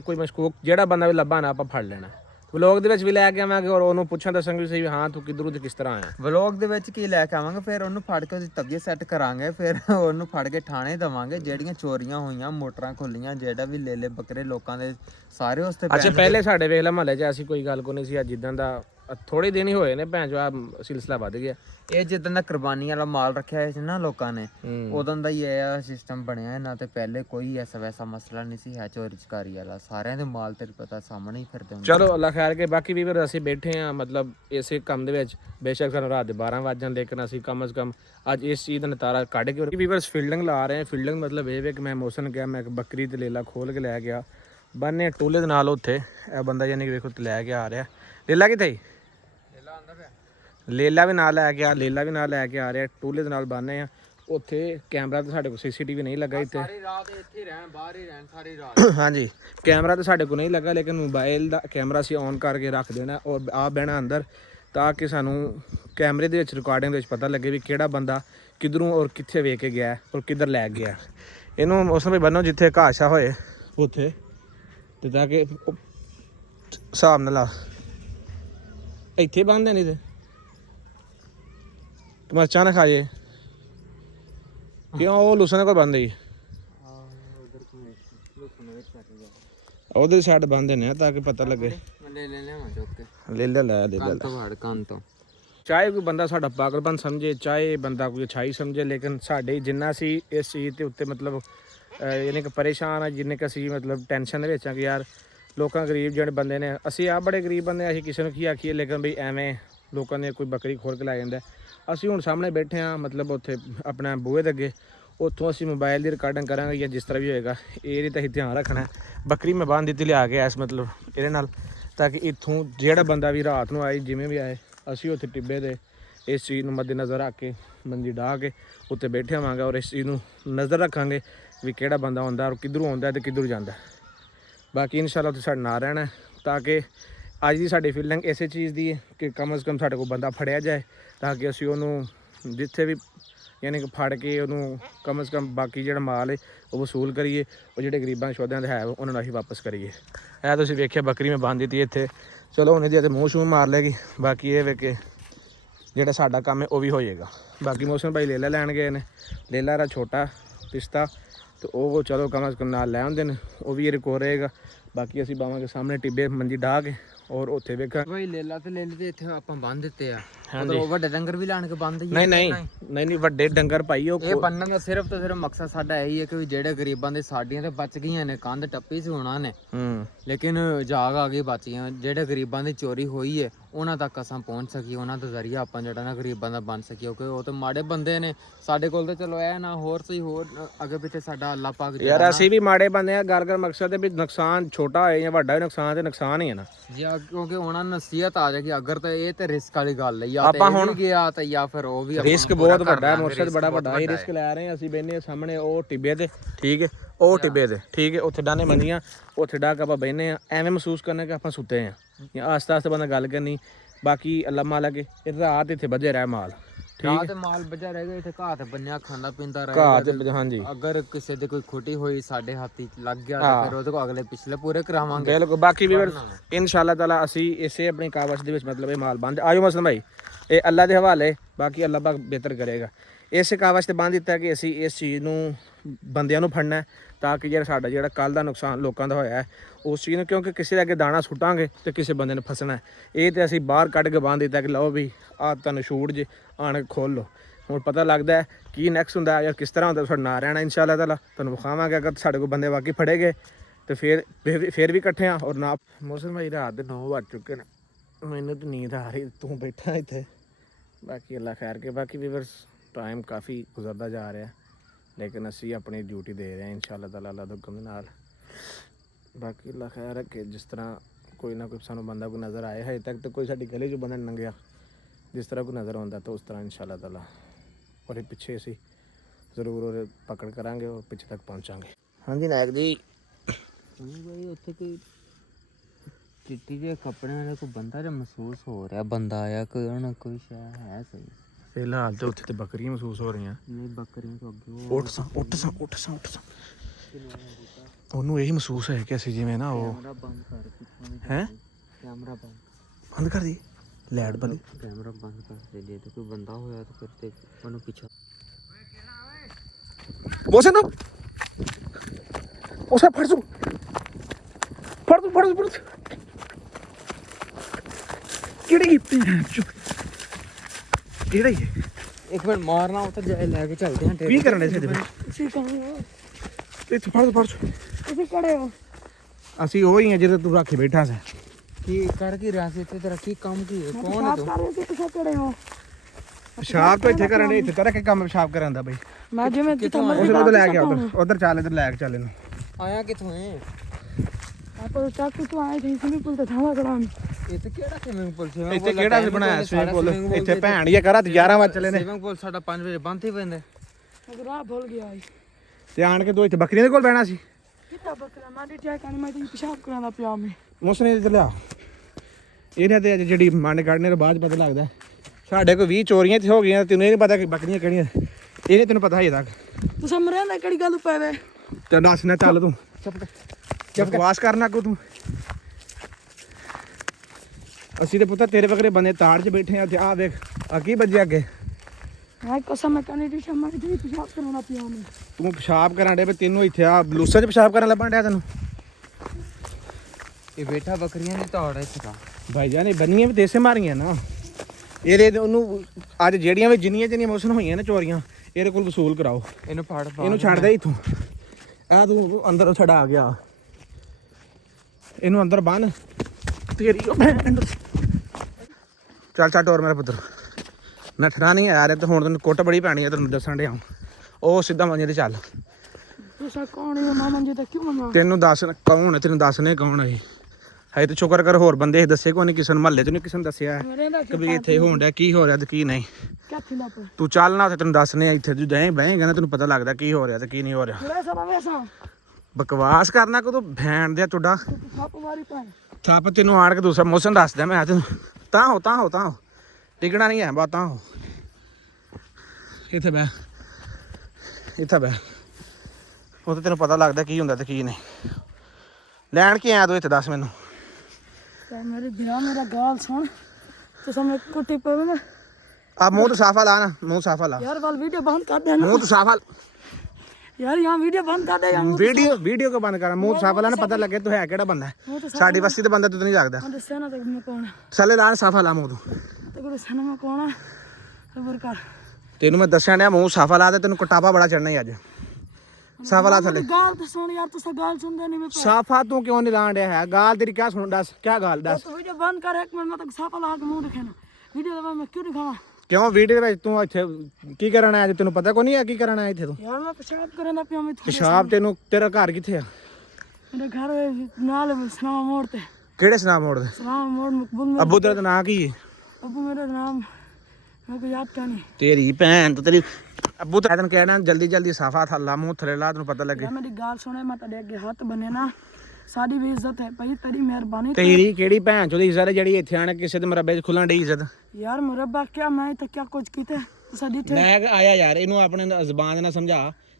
ਕੋਈ ਮਸ਼ਕੂਕ ਜਿਹੜਾ ਬੰਦਾ ਵੀ ਲੱਭਾ ਨਾ ਆਪਾਂ ਫੜ ਲੈਣਾ ਵਲੋਗ ਦੇ ਵਿੱਚ ਵੀ ਲੈ ਕੇ ਆਵਾਂਗੇ ਔਰ ਉਹਨੂੰ ਪੁੱਛਾਂ ਦੱਸਾਂਗੇ ਸਹੀ ਹਾਂ ਤੂੰ ਕਿੱਧਰੋਂ ਤੇ ਕਿਸ ਤਰ੍ਹਾਂ ਆਇਆ ਵਲੋਗ ਦੇ ਵਿੱਚ ਕੀ ਲੈ ਕੇ ਆਵਾਂਗੇ ਫਿਰ ਉਹਨੂੰ ਫੜ ਕੇ ਉਹਦੀ ਤਬੀਅਤ ਸੈੱਟ ਕਰਾਂਗੇ ਫਿਰ ਉਹਨੂੰ ਫੜ ਕੇ ਥਾਣੇ ਦਵਾਂਗੇ ਜਿਹੜੀਆਂ ਚੋਰੀਆਂ ਹੋਈਆਂ ਮੋਟਰਾਂ ਖੁੱਲੀਆਂ ਜਿਹੜਾ ਵੀ ਲੈ ਬੱਕਰੇ ਲੋਕਾਂ ਦੇ ਸਾਰੇ ਉਸ ਤੇ ਅੱਛਾ ਪਹਿਲੇ ਸਾਡੇ ਵੇਖ ਲਾ ਮਹੱਲੇ 'ਚ ਐਸੀ ਕੋਈ ਗੱਲ ਕੋਈ ਨਹੀਂ ਸੀ ਅੱਜ ਜਿੱਦਾਂ ਦਾ ਥੋੜੇ ਦਿਨ ਹੀ ਹੋਏ ਨੇ ਭੈਣ ਜੋ ਆ ਸਿਲਸਿਲਾ ਵੱਧ ਗਿਆ ਇਹ ਜਿੱਦਾਂ ਦਾ ਕੁਰਬਾਨੀ ਵਾਲਾ ਮਾਲ ਰੱਖਿਆ ਹੋਇਆ ਸੀ ਨਾ ਲੋਕਾਂ ਨੇ ਉਦੋਂ ਦਾ ਹੀ ਇਹ ਸਿਸਟਮ ਬਣਿਆ ਇਹਨਾਂ ਤੇ ਪਹਿਲੇ ਕੋਈ ਐਸਾ ਵੈਸਾ ਮਸਲਾ ਨਹੀਂ ਸੀ ਹੈ ਚੋਰੀ ਚਕਾਰੀ ਵਾਲਾ ਸਾਰਿਆਂ ਦੇ ਮਾਲ ਤੇ ਪਤਾ ਸਾਹਮਣੇ ਹੀ ਫਿਰਦੇ ਹੁੰਦੇ ਚਲੋ ਅੱਲਾ ਖੈਰ ਕੇ ਬਾਕੀ ਵੀ ਫਿਰ ਅਸੀਂ ਬੈਠੇ ਆ ਮਤਲਬ ਇਸੇ ਕੰਮ ਦੇ ਵਿੱਚ ਬੇਸ਼ੱਕ ਸਾਨੂੰ ਰਾਤ ਦੇ 12 ਵਜ ਜਾਣ ਲੇਕਿਨ ਅਸੀਂ ਕਮ ਅਜ਼ ਕਮ ਅੱਜ ਇਸ ਚੀਜ਼ ਦਾ ਨਤਾਰਾ ਕੱਢ ਕੇ ਵੀਵਰਸ ਫੀਲਡਿੰਗ ਲਾ ਰਹੇ ਆ ਫੀਲਡਿੰਗ ਮਤਲਬ ਇਹ ਵੇ ਕਿ ਮੈਂ ਮੋਸਨ ਗਿਆ ਮੈਂ ਇੱਕ ਬੱਕਰੀ ਤੇ ਲੇਲਾ ਖੋਲ ਕੇ ਲੈ ਗਿਆ ਬੰਨੇ ਟੋਲੇ ਦੇ ਨਾਲ ਉੱਥੇ ਇਹ ਬੰਦਾ ਯਾਨੀ ਕਿ ਵੇਖੋ ਤੇ ਲੈ ਕੇ ਆ ਰਿਹਾ ਲੇਲਾ ਕਿੱਥੇ ਲੇਲਾ ਵੀ ਨਾਲ ਲੈ ਕੇ ਆ ਰਿਹਾ ਟੂਲੇ ਦੇ ਨਾਲ ਬੰਨੇ ਆ ਉੱਥੇ ਕੈਮਰਾ ਤਾਂ ਸਾਡੇ ਕੋਲ ਸੀਸੀਟੀਵੀ ਨਹੀਂ ਲੱਗਾ ਇੱਥੇ ਸਾਰੀ ਰਾਤ ਇੱਥੇ ਰਹਿਣ ਬਾਹਰ ਹੀ ਰਹਿਣ ਸਾਰੀ ਰਾਤ ਹਾਂਜੀ ਕੈਮਰਾ ਤਾਂ ਸਾਡੇ ਕੋਲ ਨਹੀਂ ਲੱਗਾ ਲੇਕਿਨ ਮੋਬਾਈਲ ਦਾ ਕੈਮਰਾ ਅਸੀਂ ਔਨ ਕਰਕੇ ਰੱਖ ਦੇਣਾ ਔਰ ਆ ਬਹਿਣਾ ਅੰਦਰ ਤਾਂ ਕਿ ਸਾਨੂੰ ਕੈਮਰੇ ਦੇ ਵਿੱਚ ਰਿਕਾਰਡਿੰਗ ਦੇ ਵਿੱਚ ਪਤਾ ਲੱਗੇ ਵੀ ਕਿਹੜਾ ਬੰਦਾ ਕਿੱਧਰੋਂ ਔਰ ਕਿੱਥੇ ਵੇਖ ਕੇ ਗਿਆ ਔਰ ਕਿੱਧਰ ਲੈ ਗਿਆ ਇਹਨੂੰ ਉਸ ਸਮੇਂ ਬੰਨੋ ਜਿੱਥੇ ਘਾਸ਼ਾ ਹੋਏ ਉੱਥੇ ਤੇ ਤਾਂ ਕਿ ਹਿਸਾਬ ਨਾਲ ਆ ਇੱਥੇ ਬੰਨਦੇ ਨਹੀਂ ਤੇ ਤੁਮ ਅਚਾਨਕ ਆਏ ਕਿਉਂ ਉਹ ਲੁਸਨੇ ਕੋਲ ਬੰਦ ਹੀ ਉਹਦੇ ਸਾਈਡ ਬੰਦੇ ਨੇ ਤਾਂ ਕਿ ਪਤਾ ਲੱਗੇ ਲੈ ਚਾਹੇ ਕੋਈ ਬੰਦਾ ਸਾਡਾ ਪਾਗਲਪਨ ਸਮਝੇ ਚਾਹੇ ਬੰਦਾ ਕੋਈ ਅੱਛਾਈ ਸਮਝੇ ਲੇਕਿਨ ਸਾਡੇ ਜਿੰਨਾ ਅਸੀਂ ਇਸ ਚੀਜ਼ ਦੇ ਉੱਤੇ ਮਤਲਬ ਯਾਨੀ ਕਿ ਪਰੇਸ਼ਾਨ ਆ ਜਿੰਨੇ ਕਿ ਅਸੀਂ ਮਤਲਬ ਟੈਨਸ਼ਨ ਦੇ ਵਿੱਚ ਆ ਕਿ ਯਾਰ ਲੋਕਾਂ ਗਰੀਬ ਜਿਹੜੇ ਬੰਦੇ ਨੇ ਅਸੀਂ ਆਪ ਬੜੇ ਗਰੀਬ ਬੰਦੇ ਅਸੀਂ ਕਿਸੇ ਨੂੰ ਕੀ ਆਖੀਏ ਲੇਕਿਨ ਬਈ ਐਵੇਂ ਲੋਕਾਂ ਨੇ ਕੋਈ ਬੱਕਰੀ ਖੋਲ ਕੇ ਲੈ ਜਾਂਦਾ ਅਸੀਂ ਹੁਣ ਸਾਹਮਣੇ ਬੈਠੇ ਹਾਂ ਮਤਲਬ ਉੱਥੇ ਆਪਣਾ ਬੂਹੇ ਦੇ ਅੱਗੇ ਉੱਥੋਂ ਅਸੀਂ ਮੋਬਾਈਲ ਦੀ ਰਿਕਾਰਡਿੰਗ ਕਰਾਂਗੇ ਜਾਂ ਜਿਸ ਤਰ੍ਹਾਂ ਵੀ ਹੋਏਗਾ ਇਹਦੀ ਤਾਂ ਅਸੀਂ ਧਿਆਨ ਰੱਖਣਾ ਬੱਕਰੀ ਮੈਂ ਬੰਨ੍ਹ ਦਿੱਤੀ ਲਿਆ ਕੇ ਇਸ ਮਤਲਬ ਇਹਦੇ ਨਾਲ ਤਾਂ ਕਿ ਇੱਥੋਂ ਜਿਹੜਾ ਬੰਦਾ ਵੀ ਰਾਤ ਨੂੰ ਆਏ ਜਿਵੇਂ ਵੀ ਆਏ ਅਸੀਂ ਉੱਥੇ ਟਿੱਬੇ ਦੇ ਇਸ ਚੀਜ਼ ਨੂੰ ਮੱਦੇ ਨਜ਼ਰ ਰੱਖ ਕੇ ਮੰਜੀ ਡਾਹ ਕੇ ਉੱਤੇ ਬੈਠੇ ਹੋਵਾਂਗੇ ਔਰ ਇਸ ਚੀਜ਼ ਨੂੰ ਨਜ਼ਰ ਰੱਖਾਂਗੇ ਵੀ ਕਿਹੜਾ ਬੰਦਾ ਆਉਂਦਾ ਔਰ ਕਿੱਧਰੋਂ ਆਉਂਦਾ ਅਤੇ ਕਿੱਧਰੋਂ ਜਾਂਦਾ ਬਾਕੀ ਇਨਸ਼ਾਅੱਲਾ ਤੁਸੀਂ ਸਾਡੇ ਨਾਲ ਰਹਿਣਾ ਤਾਂ ਕਿ ਅੱਜ ਦੀ ਸਾਡੀ ਫੀਲਡਿੰਗ ਇਸੇ ਚੀਜ਼ ਦੀ ਹੈ ਕਿ ਕਮ ਅਜ਼ ਕਮ ਸਾਡੇ ਕੋਲ ਬੰਦਾ ਫੜਿਆ ਜਾਏ ਤਾਂ ਕਿ ਅਸੀਂ ਉਹਨੂੰ ਜਿੱਥੇ ਵੀ ਯਾਨੀ ਕਿ ਫੜ ਕੇ ਉਹਨੂੰ ਕਮ ਸੇ ਕਮ ਬਾਕੀ ਜਿਹੜਾ ਮਾਲ ਹੈ ਉਹ ਵਸੂਲ ਕਰੀਏ, ਉਹ ਜਿਹੜੇ ਗਰੀਬਾਂ ਸ਼ੋਧਿਆਂ ਦੇ ਹੈ ਉਹਨਾਂ ਨੂੰ ਅਸੀਂ ਵਾਪਸ ਕਰੀਏ। ਇਹ ਤੁਸੀਂ ਵੇਖਿਆ ਬੱਕਰੀ ਮੈਂ ਬੰਨ ਦਿੱਤੀ ਇੱਥੇ, ਚਲੋ ਹੁਣ ਇਹਦੀ ਤੇ ਮੂੰਹ ਸ਼ੂਹ ਮਾਰ ਲੈਗੀ, ਬਾਕੀ ਇਹ ਵੇਖ ਕੇ ਜਿਹੜਾ ਸਾਡਾ ਕੰਮ ਹੈ ਉਹ ਵੀ ਹੋ ਜਾਏਗਾ। ਬਾਕੀ ਮੌਸਮ ਭਾਈ ਲੇਲਾ ਲੈਣ ਗਏ ਨੇ, ਲੇਲਾ ਦਾ ਛੋਟਾ ਪਿਸਤਾ ਤੇ ਉਹ ਚਲੋ ਕਮ ਸੇ ਕਮ ਨਾਲ ਲੈ ਆਉਂਦੇ ਨੇ, ਉਹ ਵੀ ਇਹਦੇ ਕੋਲ ਰਹੇਗਾ। ਬਾਕੀ ਅਸੀਂ ਬਾਵਾਂਗੇ ਸਾਹਮਣੇ ਟਿੱਬੇ ਮੰਜੀ ਢਾਹ ਕੇ ਔਰ ਉੱਥੇ ਵੇਖਾਂ ਭਾਈ ਲੇਲਾ ਤੇ ਲੇਲੇ ਤੇ ਇੱਥੇ ਆਪਾਂ ਬੰਨ ਦਿੱਤੇ ਆ, ਉਹ ਵੱਡੇ ਡੰਗਰ ਵੀ ਲਾਣ ਕੇ ਬੰਨ ਦਈਏ। ਨਹੀਂ ਵੱਡੇ ਡੰਗਰ ਭਾਈ ਉਹ ਇਹ ਬੰਨਣ ਦਾ ਸਿਰਫ ਤੇ ਸਿਰਫ ਮਕਸਦ ਸਾਡਾ ਇਹੀ ਹੈ ਕਿ ਵੀ ਜਿਹੜੇ ਗਰੀਬਾਂ ਦੇ ਸਾਡੀਆਂ ਤੇ ਬਚ ਗਈਆਂ ਨੇ, ਕੰਧ ਟੱਪੀ ਸੀ ਹੋਣਾ ਨੇ ਲੇਕਿਨ ਜਾਗ ਆ ਗਈ ਬਚ ਗਈਆਂ, ਜਿਹੜੇ ਗਰੀਬਾਂ ਦੀ ਚੋਰੀ ਹੋਈ ਹੈ ਉਹਨਾਂ ਤੱਕ ਅਸਾਂ ਪਹੁੰਚ ਸਕੀਏ, ਉਹਨਾਂ ਦਾ ਜ਼ਰੀਆ ਆਪਾਂ ਜਿਹੜਾ ਨਾ ਗਰੀਬਾਂ ਦਾ ਬਣ ਸਕੀਏ, ਕਿਉਂਕਿ ਉਹ ਤਾਂ ਮਾੜੇ ਬੰਦੇ ਨੇ। ਸਾਡੇ ਕੋਲ ਤਾਂ ਚਲੋ ਇਹ ਨਾ ਹੋਰ ਸਹੀ ਹੋਰ ਅੱਗੇ ਪਿੱਛੇ ਸਾਡਾ ਅੱਲਾ ਪਾਕ ਯਾਰ ਅਸੀਂ ਵੀ ਮਾੜੇ ਬੰਦੇ ਆ, ਗੱਲ ਕਰ ਮਕਸਦ ਹੈ ਵੀ ਨੁਕਸਾਨ ਛੋਟਾ ਹੋਏ ਜਾਂ ਵੱਡਾ ਨੁਕਸਾਨ ਤੇ ਨੁਕਸਾਨ ਹੀ ਹੈ ਨਾ ਜੀ, ਕਿਉਂਕਿ ਉਹਨਾਂ ਨੂੰ ਨਸੀਹਤ ਆ ਜਾਏਗੀ ਅਗਰ ਤਾਂ ਇਹ ਤੇ ਰਿਸਕ ਵਾਲੀ ਗੱਲ ਹੈ, ਜਾਂ ਤਾਂ ਹੁਣ ਗਿਆ ਤਾਂ ਜਾਂ ਫਿਰ ਉਹ ਵੀ ਰਿਸਕ ਬਹੁਤ ਵੱਡਾ ਹੈ, ਮੁਰਸ਼ਦ ਬੜਾ ਵੱਡਾ ਹੀ ਰਿਸਕ ਲੈ ਰਹੇ ਹਾਂ ਅਸੀਂ। ਬੈਨੇ ਸਾਹਮਣੇ ਉਹ ਟਿੱਬੇ ਤੇ, ਠੀਕ ਹੈ, ਉਹ ਟਿੱਬੇ ਤੇ ਠੀਕ ਹੈ, ਉੱਥੇ ਡਾਨੇ ਮੰਜੀਆਂ, ਉੱਥੇ ਡਾ ਕੇ ਆਪਾਂ ਬਹਿਨੇ ਆ, ਐਵੇਂ ਮਹਿਸੂਸ ਕਰਨਾ ਕਿ ਆਪਾਂ ਸੁੱਤੇ ਆ ਜਾਂ ਆਸਤਾ ਆਸਤਾ ਬੰਦਾ ਗੱਲ ਕਰਨੀ। ਬਾਕੀ ਅੱਲਾ ਮਾਲਕ ਇਹ ਰਾਤ ਇੱਥੇ ਵੱਜੇ ਰਹਿ ਮਾਲ, ਠੀਕ ਹੈ, ਮਾਲ ਬਚਾ ਰਹੇਗਾ ਇੱਥੇ, ਘਾਹ ਤੇ ਬੰਨਿਆ ਖਾਂਦਾ ਪੀਂਦਾ ਘਾਹ ਰਹੇਗਾ। ਤੇ ਹਾਂਜੀ, ਅਗਰ ਕਿਸੇ ਦੇ ਕੋਈ ਖੋਟੀ ਹੋਈ ਸਾਡੇ ਹੱਥੀ ਲੱਗ ਗਿਆ ਤਾਂ ਫਿਰ ਉਹਦੇ ਕੋ ਅਗਲੇ ਪਿਛਲੇ ਪੂਰੇ ਕਰਾਵਾਂਗੇ। ਬਿਲਕੁਲ। ਬਾਕੀ ਵੀ ਇਨਸ਼ਾਅੱਲਾ ਤਾਲਾ ਅਸੀਂ ਇਸੇ ਆਪਣੀ ਕਾਵਸ਼ ਦੇ ਵਿੱਚ ਮਤਲਬ ਇਹ ਮਾਲ ਬੰਦ ਆਜੋ ਮਸਲਮ ਭਾਈ, ਇਹ ਅੱਲਾ ਦੇ ਹਵਾਲੇ, ਬਾਕੀ ਅੱਲਾ ਪਾਕ ਬਿਹਤਰ ਕਰੇਗਾ। ਇਸੇ ਕਾਵਸ਼ ਤੇ ਬੰਦ ਦਿੱਤਾ ਕਿ ਅਸੀਂ ਇਸ ਚੀਜ਼ ਨੂੰ ਬੰਦਿਆਂ ਨੂੰ ਫੜਨਾ ਤਾਂ ਕਿ ਸਾਡਾ ਜਿਹੜਾ ਕੱਲ ਦਾ ਨੁਕਸਾਨ ਲੋਕਾਂ ਦਾ ਹੋਇਆ ਹੈ ਉਸ ਚੀਜ਼ ਨੂੰ, ਕਿਉਂਕਿ ਕਿਸੇ ਦੇ ਅੱਗੇ ਦਾਣਾ ਸੁੱਟਾਂਗੇ ਤੇ ਕਿਸੇ ਬੰਦੇ ਨੇ ਫਸਣਾ। ਇਹ ਤੇ ਅਸੀਂ ਬਾਹਰ ਕੱਢ ਕੇ ਬੰਦ ਦਿੱਤਾ ਕਿ ਲਓ ਵੀ ਆਹ ਤੁਹਾਨੂੰ ਛੂਟ ਜੇ ਆਣ ਕੇ ਖੋਲ ਲਓ। ਹੁਣ ਪਤਾ ਲੱਗਦਾ ਕੀ ਨੈਕਸਟ ਹੁੰਦਾ ਜਾਂ ਕਿਸ ਤਰ੍ਹਾਂ ਹੁੰਦਾ, ਤੁਹਾਡਾ ਨਾ ਰਹਿਣਾ ਇਨਸ਼ਾਅੱਲਾ ਤਾਲਾ ਤੁਹਾਨੂੰ ਵਿਖਾਵਾਂਗੇ। ਅਗਰ ਸਾਡੇ ਕੋਲ ਬੰਦੇ ਬਾਕੀ ਫੜੇ ਗਏ ਤੇ ਫਿਰ ਵੀ ਇਕੱਠੇ ਆ। ਔਰ ਨਾ ਮੌਸਮ ਭਾਈ ਰਾਤ ਦੇ 9 ਵੱਜ ਚੁੱਕੇ ਨੇ, ਮੈਨੂੰ ਤਾਂ ਨੀਂਦ ਆ ਰਹੀ, ਤੂੰ ਬੈਠਾ ਇੱਥੇ। ਬਾਕੀ ਅੱਲਾ ਖੈਰ ਕੇ, ਬਾਕੀ ਵੀਵਰਸ ਟਾਈਮ ਕਾਫੀ ਗੁਜ਼ਰਦਾ ਜਾ ਰਿਹਾ ਲੇਕਿਨ ਅਸੀਂ ਆਪਣੀ ਡਿਊਟੀ ਦੇ ਰਹੇ ਹਾਂ ਇਨਸ਼ਾਅੱਲਾ ਤਾਲਾ ਅੱਲਾ ਦੇ ਹੁਕਮ ਦੇ ਨਾਲ। ਬਾਕੀ ਅੱਲਾ ਖੈਰ ਰੱਖੇ, ਜਿਸ ਤਰ੍ਹਾਂ ਕੋਈ ਨਾ ਕੋਈ ਸਾਨੂੰ ਬੰਦਾ ਕੋਈ ਨਜ਼ਰ ਆਏ, ਹਜੇ ਤੱਕ ਤਾਂ ਕੋਈ ਸਾਡੀ ਗਲੀ 'ਚ ਬੰਦਾ ਲੰਘਿਆ, ਜਿਸ ਤਰ੍ਹਾਂ ਕੋਈ ਨਜ਼ਰ ਆਉਂਦਾ ਤਾਂ ਉਸ ਤਰ੍ਹਾਂ ਇਨਸ਼ਾਅੱਲਾ ਤਾਲਾ ਉਹਦੇ ਪਿੱਛੇ ਅਸੀਂ ਜ਼ਰੂਰ ਉਹਦੇ ਪਕੜ ਕਰਾਂਗੇ ਔਰ ਪਿੱਛੇ ਤੱਕ ਪਹੁੰਚਾਂਗੇ। ਹਾਂਜੀ ਨਾਇਕ ਜੀ। ਭਾਈ ਉੱਥੇ ਕੋਈ ਚਿੱਟੀ ਜਿਹੇ ਕੱਪੜਿਆਂ ਵਾਲਾ ਕੋਈ ਬੰਦਾ ਜਿਹਾ ਮਹਿਸੂਸ ਹੋ ਰਿਹਾ, ਬੰਦਾ ਆਇਆ ਕੋਈ ਉਹਨਾਂ ਕੋਈ ਸ਼ਾਇਦ ਹੈ ਸਹੀ ਫਿਲਹਾਲ ਤੇ ਉੱਥੇ ਤੇ ਬੱਕਰੀਆਂ ਮਹਿਸੂਸ ਹੋ ਰਹੀਆਂ। ਨਹੀਂ ਬੱਕਰੀਆਂ ਤੋਂ ਅੱਗੇ ਉੱਠ ਸਾਂ ਉਹਨੂੰ ਇਹੀ ਮਹਿਸੂਸ ਹੈ ਕਿ ਅਸੀਂ ਜਿਵੇਂ ਨਾ ਉਹ ਕੈਮਰਾ ਬੰਦ ਕਰ ਪਿੱਛੋਂ ਹੈ ਕੈਮਰਾ ਬੰਦ ਕਰ ਦੀ ਲਾਈਟ ਬੰਦ, ਕੈਮਰਾ ਬੰਦ ਕਰ ਦੇ, ਜੇ ਤੇ ਕੋਈ ਬੰਦਾ ਹੋਇਆ ਤਾਂ ਫਿਰ ਤੇ ਉਹਨੂੰ ਪਿੱਛੋਂ ਬੋਸੇ ਨਾ ਉਸੇ ਫੜ ਤੂੰ ਕਿਹੜੀ ਕਿਹੜਾ ਹੀ ਇੱਕ ਮਿੰਟ ਮਾਰਨਾ ਉੱਥੇ ਜਾਏ ਲੈ ਕੇ ਚੱਲਦੇ ਹਾਂ। ਕੀ ਕਰਨ ਦੇ ਸਿੱਧੇ ਤੁਸੀਂ ਕੌਣ ਹੋ? ਇੱਥੇ ਫੜ ਤੁਸੀਂ ਕਿਹੜੇ ਹੋ? ਅਸੀਂ ਉਹ ਹੀ ਆ ਜਿਹੜੇ ਤੂੰ ਰੱਖੇ ਬੈਠਾ ਸੀ। ਕੀ ਕਰ ਕੀ ਰਿਹਾ ਸੀ ਇੱਥੇ, ਤੇਰਾ ਕੀ ਕੰਮ ਕੀ ਹੈ, ਕੌਣ ਹੈ ਤੂੰ? ਤੁਸੀਂ ਕਿਹੜੇ ਹੋ? ਪਿਸ਼ਾਬ ਤੋਂ ਇੱਥੇ ਕਰਨ ਦੇ, ਇੱਥੇ ਤਰ੍ਹਾਂ ਕਿ ਕੰਮ ਪਿਸ਼ਾਬ ਕਰਨ ਦਾ ਬਈ। ਮੈਂ ਜਿਵੇਂ ਜਿੱਥੇ ਉਸ ਨੂੰ ਲੈ ਕੇ ਉਧਰ ਚੱਲ, ਇੱਧਰ ਲੈ ਕੇ ਚੱਲ ਇਹਨੂੰ। ਆਇਆ ਕਿੱਥੋਂ ਹੈ? ਆਪਾਂ ਚੱਕ ਤੋਂ ਆਏ ਸੀ ਸਵਿਮਿੰਗ ਪੂਲ ਤੇ ਥਾਵਾ ਕਰਾਂ। ਇੱਥੇ ਕਿਹੜਾ ਸਵਿਮਿੰਗ ਪੂਲ ਸੀ? ਇੱਥੇ ਕਿਹੜਾ ਸੀ ਬਣਾਇਆ ਸਵਿਮਿੰਗ ਪੂਲ? ਇੱਥੇ ਭੈਣ ਹੀ ਘਰ 11 ਵਜੇ ਚੱਲੇ ਨੇ। ਸਵਿਮਿੰਗ ਪੂਲ ਸਾਡਾ 5 ਵਜੇ ਬੰਦ ਹੀ ਪੈਂਦਾ। ਅਗਰ ਆ ਭੁੱਲ ਗਿਆ ਤੇ ਆਣ ਕੇ ਦੋ ਇੱਥੇ ਬੱਕਰੀਆਂ ਦੇ ਕੋਲ ਬਹਿਣਾ ਸੀ। ਕਿਤਾ ਬੱਕਰਾ ਮੈਂ ਦੀ ਚੈੱਕ ਕਰਨੀ, ਮੈਂ ਤੇ ਪਿਸ਼ਾਬ ਕਰਾਂਦਾ ਪਿਆ ਮੈਂ। ਮੁਸਨੇ ਤੇ ਲਿਆ ਇਹਨੇ ਤੇ ਜਿਹੜੀ ਮੰਡ ਕੱਢਣੇ ਤੋਂ ਬਾਅਦ ਪਤਾ ਲੱਗਦਾ ਸਾਡੇ ਕੋਲ 20 ਚੋਰੀਆਂ ਇੱਥੇ ਹੋ ਗਈਆਂ, ਤੈਨੂੰ ਇਹ ਨਹੀਂ ਪਤਾ ਕਿ ਬੱਕਰੀਆਂ ਕਿਹੜੀਆਂ ਇਹਨੇ ਤੈਨੂੰ ਪਤਾ ਹਜੇ ਤੱਕ। ਤੂੰ ਸਮਰਿਆ ਨਾ ਕਿਹੜੀ ਗੱਲ ਪੈ ਵੇ ਤੇ ਦੱਸ ਨਾ ਚੱਲ ਤੂੰ ਬਕਵਾਸ ਕਰਨਾ ਕੋ ਤੂੰ। ਅਸੀਂ ਤੇ ਪੁੱਤ ਤੇਰੇ ਵਗਰੇ ਬੰਦੇ ਤਾੜ 'ਚ ਬੈਠੇ ਆ ਤੇ ਆਹ ਵੇਖ ਆ ਕੀ ਵੱਜਿਆ ਅੱਗੇ। ਮੈਂ ਕਸਮ ਮੈਂ ਕਹਿੰਦੀ ਸੀ ਮੈਂ ਦੀ ਪਿਸ਼ਾਬ ਕਰਾਉਣਾ ਪਿਆ ਮੈਂ। ਤੂੰ ਪਿਸ਼ਾਬ ਕਰਨ ਡੇ ਵੀ ਤੈਨੂੰ ਇੱਥੇ ਆ ਬਲੂਸਾ 'ਚ ਪਿਸ਼ਾਬ ਕਰਨ ਲੱਭਣ ਡਿਆ ਤੈਨੂੰ। ਇਹ ਬੈਠਾ ਬੱਕਰੀਆਂ ਦੀ ਤਾੜ ਇੱਥੇ ਦਾ ਭਾਈ ਜਾਨ ਇਹ ਬੰਨੀਆਂ ਵੀ ਦੇਸੇ ਮਾਰੀਆਂ ਨਾ ਇਹਦੇ ਉਹਨੂੰ ਅੱਜ ਜਿਹੜੀਆਂ ਵੀ ਜਿੰਨੀਆਂ ਮੌਸਮ ਹੋਈਆਂ ਨੇ ਚੋਰੀਆਂ ਇਹਦੇ ਕੋਲ ਵਸੂਲ ਕਰਾਓ। ਇਹਨੂੰ ਫੜ ਇਹਨੂੰ ਛੱਡ ਦੇ ਇੱਥੋਂ। ਆ ਤੂੰ ਅੰਦਰ ਛੜਾ ਆ ਗਿਆ, ਇਹਨੂੰ ਅੰਦਰ ਬੰਨ ਤੇਰੀ ਚੱਲ ਟੋਰ ਮੇਰਾ ਪੁੱਤਰ ਨੱਠਣਾ ਨਹੀਂ ਆ ਰਿਹਾ ਤੇ ਹੁਣ ਤੈਨੂੰ ਕੁੱਟ ਬੜੀ ਪੈਣੀ ਹੈ ਤੈਨੂੰ ਦੱਸਣ ਡਿਆ। ਉਹ ਸਿੱਧਾ ਮੰਜੇ ਤੇ ਚੱਲ। ਤੁਸੀਂ ਕੌਣ ਹੋ? ਮੈਂ ਮੰਜੇ ਤੇ ਕਿਉਂ ਨਾ? ਤੈਨੂੰ ਦੱਸ ਕੌਣ ਹੈ, ਤੈਨੂੰ ਦੱਸਨੇ ਕੌਣ ਹੈ। ਹਜੇ ਤੇ ਸ਼ੁਕਰ ਕਰ ਹੋਰ ਬੰਦੇ ਦੱਸੇ ਕੋਈ ਨਹੀਂ, ਕਿਸੇ ਨੂੰ ਮਹੱਲੇ 'ਚ ਨਹੀਂ ਕਿਸੇ ਨੂੰ ਦੱਸਿਆ ਕਿ ਵੀ ਇੱਥੇ ਹੋਣ ਡਿਆ ਕੀ ਹੋ ਰਿਹਾ ਤੇ ਕੀ ਨਹੀਂ। ਕਿੱਥੇ ਲੱਭ ਤੂੰ ਚੱਲ ਨਾ ਉੱਥੇ ਤੈਨੂੰ ਦੱਸਨੇ ਇੱਥੇ ਤੂੰ ਜਾਏ ਬਹਿੇਗਾ ਨਾ ਤੈਨੂੰ ਪਤਾ ਲੱਗਦਾ ਕੀ ਹੋ ਰਿਹਾ ਤੇ ਕੀ ਨਹੀਂ ਹੋ ਰਿਹਾ। ਲੈ ਸਭਾ ਵੇਸਾਂ ਬਕਵਾਸ ਕਰਨਾ ਕੋ ਤੂੰ ਭੈਣ ਦੇ ਟੁੱਡਾ ਥਾਪ ਮਾਰੀ ਪਾ ਥਾਪ ਤੈਨੂੰ ਆਣ ਕੇ ਦੂਸਰਾ ਮੌਸਮ ਦੱਸਦਾ ਮੈਂ ਤੈਨੂੰ। ਤਾਂ ਹੋ ਟਿਕਣਾ ਨਹੀਂ ਹੈ ਬਾ ਤਾਂ ਹੋ ਇੱਥੇ ਬਹਿ। ਇੱਥੇ ਬੈ ਉਹ ਤਾਂ ਤੈਨੂੰ ਪਤਾ ਲੱਗਦਾ ਕੀ ਹੁੰਦਾ ਤੇ ਕੀ ਨਹੀਂ। ਲੈਣ ਕੀ ਆਇਆ ਤੂੰ ਇੱਥੇ ਦੱਸ ਮੈਨੂੰ। ਤੇ ਮੇਰੇ ਵਿਆਹ ਮੇਰਾ ਗਾਲ ਸੁਣ ਤੂੰ ਸਮਝ ਕੁੱਟੀ ਪਵੇ ਨਾ ਆ ਮੂੰਹ ਤੋਂ ਸਾਫਾ ਲਾ ਨਾ, ਮੂੰਹ ਸਾਫਾ ਲਾ, यार वाल वीडियो बंद कर देना ਮੂੰਹ ਤੋਂ ਸਾਫਾ। यार यहाँ वीडियो बंद कर दे यार ਵੀਡੀਓ ਕੋ ਬੰਦ ਕਰ, ਮੂੰਹ ਤੋਂ ਸਾਫਾ ਲਾ ਨਾ, ਪਤਾ ਲੱਗੇ ਤੂੰ ਹੈ ਕਿਹੜਾ ਬੰਦਾ। ਸਾਡੀ ਬਸਤੀ ਦੇ ਬੰਦਾ ਤੂੰ ਨਹੀਂ ਲੱਗਦਾ। मैं दस्या ना तेरे मैं कौन है ਚੱਲੇ ਲਾ ਸਾਫਾ ਲਾ ਮੂੰਹ ਤੋਂ। तेरे को दस्या ना मैं कौन है सबर कर ਤੈਨੂੰ ਮੈਂ ਦੱਸਿਆ ਨਾ ਮੂੰਹ ਸਾਫਾ ਲਾ ਤੇ ਤੈਨੂੰ ਕਟਾਪਾ ਬੜਾ ਚੜਨਾ ਹੀ ਅੱਜ। ਸਾਫਾ ਲਾ ਥੱਲੇ। गाल तो सुन यार तू गाल सुन दे नहीं मैं ਸਾਫਾ ਤੂੰ ਕਿਉਂ ਨਹੀਂ ਲਾਣ ਡਿਆ ਹੈ? ਗਾਲ ਤੇਰੀ ਕਿਆ ਸੁਣ, ਦੱਸ ਕਿਆ ਗਾਲ ਦੱਸ। तो वीडियो बंद कर एक मिनट में तक साफा ला के मुंह दिखे ना वीडियो दबा मैं क्यों दिखावा ਕਿਉਂ ਵੀਡੀਓ ਵਿੱਚ ਤੂੰ ਇੱਥੇ ਕੀ ਕਰਨ ਆਇਆ? ਤੈਨੂੰ ਪਤਾ ਕੋਈ ਨਹੀਂ ਹੈ ਕੀ ਕਰਨ ਆਇਆ ਇੱਥੇ ਤੂੰ? यार मैं पेशाब करे ना पिया मैं ਪਿਸ਼ਾਬ ਤੈਨੂੰ, ਤੇਰਾ ਘਰ ਕਿੱਥੇ ਆ? मेरे घर नाल सलामा मोड़ ते ਕਿਹੜੇ ਸਨਾਮ ਮੋੜ ਦੇ? सलामा मोड़ मकबूल में ਅੱਬੂ ਤੇਰਾ ਦਾ ਨਾਂ ਕੀ ਹੈ? अबू मेरा नाम मेरे को याद क्या नहीं ਤੇਰੀ ਭੈਣ ਤੇ ਤੇਰੀ ਅੱਬੂ ਤਾਂ ਤੈਨੂੰ ਕਹਿਣਾ ਜਲਦੀ ਜਲਦੀ ਸਾਫਾ ਥੱਲਾ ਮੂੰਹ ਥੱਲੇ ਲਾ, ਤੈਨੂੰ ਪਤਾ ਲੱਗੇ। यार मेरी गाल सुने मैं तेरे अगे हाथ बने ना साडी भी इज्जत है भाई तेरी मेहरबानी ਤੇਰੀ ਕਿਹੜੀ ਭੈਣ ਚੋਦੀ ਇੱਜ਼ਤ ਹੈ ਜਿਹੜੀ ਇੱਥੇ ਆਣ ਕੇ ਕਿਸੇ ਦੇ ਮਰੱਬੇ 'ਚ ਖੁੱਲਣ ਡਈ ਇੱਜ਼ਤ? यार मुरब्बा क्या मैं तो क्या कुछ कीते साडी थे ਮੈਂ ਆਇਆ ਯਾਰ, ਇਹਨੂੰ ਆਪਣੇ ਜ਼ਬਾਨ ਨਾਲ ਸਮਝਾ,